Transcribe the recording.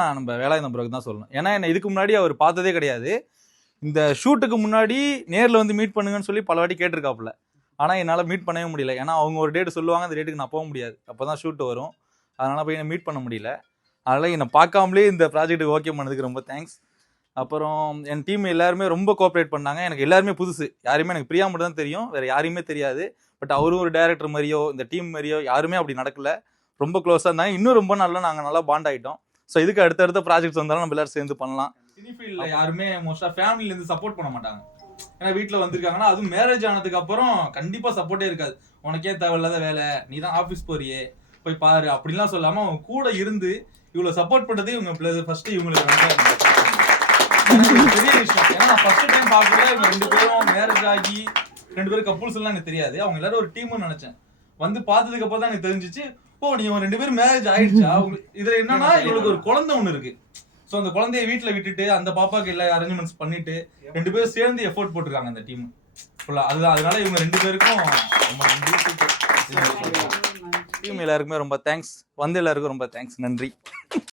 நம்ம வேலாயுதம் ப்ரோக்கு தான் சொல்லணும். ஏன்னா என்ன இதுக்கு முன்னாடி அவர் பார்த்ததே கிடையாது. இந்த ஷூட்டுக்கு முன்னாடி நேரில் வந்து மீட் பண்ணுங்கன்னு சொல்லி பல வாட்டி கேட்டிருக்காப்புல. ஆனால் என்னால் மீட் பண்ணவே முடியல. ஏன்னா அவங்க ஒரு டேட் சொல்லுவாங்க, அந்த டேட்டுக்கு நான் போக முடியாது. அப்போ தான் ஷூட் வரும். அதனால் போய் என்னை மீட் பண்ண முடியல. அதனால் என்னை பார்க்காமலே இந்த ப்ராஜெக்ட்டுக்கு ஓகே பண்ணதுக்கு ரொம்ப தேங்க்ஸ். அப்புறம் என் டீம் எல்லாருமே ரொம்ப கோஆப்ரேட் பண்ணாங்க. எனக்கு எல்லாருமே புதுசு. யாருமே எனக்கு பிரியா மட்டும் தான் தெரியும், வேறு யாரையுமே தெரியாது. பட் அவரும் ஒரு டேரக்டர் மாதிரியோ இந்த டீம் மாதிரியோ யாருமே அப்படி நடக்கல. ரொம்ப க்ளோஸாக இருந்தாங்க. இன்னும் ரொம்ப நாங்கள் நல்லா பாண்ட் ஆகிட்டோம். ஸோ இதுக்கு அடுத்தடுத்த ப்ராஜெக்ட்ஸ் வந்தாலும் நம்ம எல்லாரும் சேர்ந்து பண்ணலாம். சினி ஃபீல்டில் யாருமே மோஸ்ட்டாக ஃபேமிலிலேருந்து சப்போர்ட் பண்ண மாட்டாங்க. ஏன்னா வீட்டில் வந்திருக்காங்கன்னா அதுவும் மேரேஜ் ஆனதுக்கு அப்புறம் கண்டிப்பாக சப்போர்ட்டே இருக்காது. உனக்கே தேவையில்லாத வேலை, நீ தான் ஆஃபீஸ் போறியே போய் பாரு அப்படின்லாம் சொல்லாமல் அவங்க கூட இருந்து இவ்வளோ சப்போர்ட் பண்ணுறது இவங்க ஃபர்ஸ்ட் இவங்களுக்கு பெரிய விஷயம். ஏன்னா நான் ஃபர்ஸ்ட் டைம் பார்க்கல இவங்க 2 பேரும் மேரேஜ் ஆகி 2 பேரும் கப்புள்ஸ் எல்லாம் எனக்கு தெரியாது. அவங்க எல்லாரும் ஒரு டீம்னு நினைச்சேன். வந்து பார்த்ததுக்கு அப்புறம் தான் எனக்கு தெரிஞ்சிச்சு, ஓ நீ 2 பேரும் மேரேஜ் ஆயிடுச்சா. இதுல என்னன்னா இவங்களுக்கு ஒரு குழந்தை ஒண்ணு இருக்கு. ஸோ அந்த குழந்தைய வீட்டுல விட்டுட்டு அந்த பாப்பாக்கு எல்லா அரேஞ்ச்மெண்ட்ஸ் பண்ணிட்டு 2 பேரும் சேர்ந்து எஃபோர்ட் போட்டிருக்காங்க அந்த டீம் ஃபுல்லா. அதுதான் அதனால இவங்க 2 பேருக்கும் ரொம்ப நன்றி. டீம் எல்லாருக்குமே ரொம்ப தேங்க்ஸ். வந்து எல்லாருக்கும் ரொம்ப தேங்க்ஸ். நன்றி.